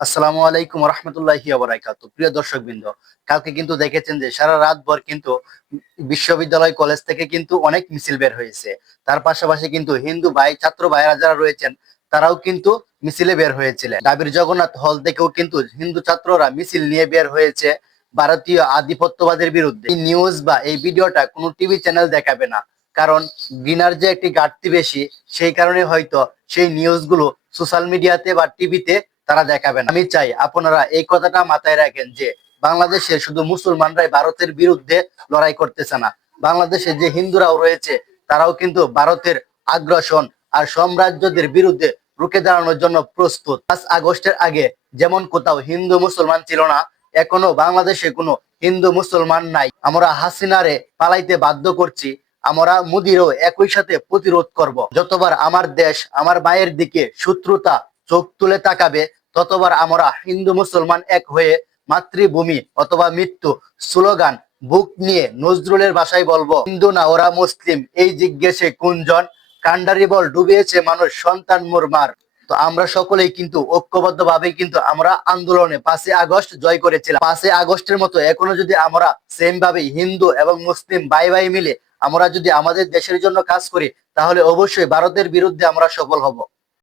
আসসালামু আলাইকুম রহমতুল্লাহি ওয়া বারাকাতুহু। প্রিয় দর্শকবৃন্দ, কালকে কিন্তু দেখেছেন যে সারা রাত ভর কিন্তু বিশ্ববিদ্যালয় কলেজ থেকে কিন্তু অনেক মিছিল বের হয়েছে। তার পাশাপাশি কিন্তু হিন্দু ভাই ছাত্র ভাইরা যারা রয়েছেন তারাও কিন্তু মিছিলে বের হয়েছিলেন। ডাবির জগন্নাথ হল থেকেও কিন্তু হিন্দু ছাত্ররা মিছিল নিয়ে বের হয়েছে ভারতীয় আধিপত্যবাদের বিরুদ্ধে। এই নিউজ বা এই ভিডিওটা কোনো টিভি চ্যানেল দেখাবে না, কারণ ঘৃণার যে একটি ঘাটতি বেশি, সেই কারণে হয়তো সেই নিউজগুলো সোশ্যাল মিডিয়াতে বা টিভিতে তারা দেখাবেন। আমি চাই আপনারা এই কথাটা মাথায় রাখেন যে বাংলাদেশে শুধু মুসলমানরাই ভারতের বিরুদ্ধে লড়াই করতেছে না, বাংলাদেশে যে হিন্দুরাও রয়েছে তারাও কিন্তু ভারতের আগ্রাসন আর সাম্রাজ্যদের বিরুদ্ধে রুখে দাঁড়ানোর জন্য প্রস্তুত। 5 আগস্টের আগে যেমন কোথাও হিন্দু মুসলমান ছিল না, এখনো বাংলাদেশে কোনো হিন্দু মুসলমান নাই। আমরা হাসিনারে পালাইতে বাধ্য করছি, আমরা মোদিরও একই সাথে প্রতিরোধ করব। যতবার আমার দেশ আমার মায়ের দিকে শত্রুতা চোখ তুলে তাকাবে, ততবার আমরা হিন্দু মুসলমান এক হয়ে মাতৃভূমি অথবা মৃত্যু স্লোগান বুক নিয়ে নজরুলের ভাষায় বলবো, হিন্দু না ওরা মুসলিম, এই জিজ্ঞেসে কোনজন, কান্ডারি বল ডুবিয়েছে মানুষ সন্তান মোর মার। তো আমরা সকলেই কিন্তু ঐক্যবদ্ধ ভাবে কিন্তু আমরা আন্দোলনে 5 আগস্ট জয় করেছিলাম। 5 আগস্টের মতো এখনো যদি আমরা সেম ভাবে হিন্দু এবং মুসলিম ভাই ভাই মিলে আমরা যদি আমাদের দেশের জন্য কাজ করি, তাহলে অবশ্যই ভারতের বিরুদ্ধে আমরা সফল হব।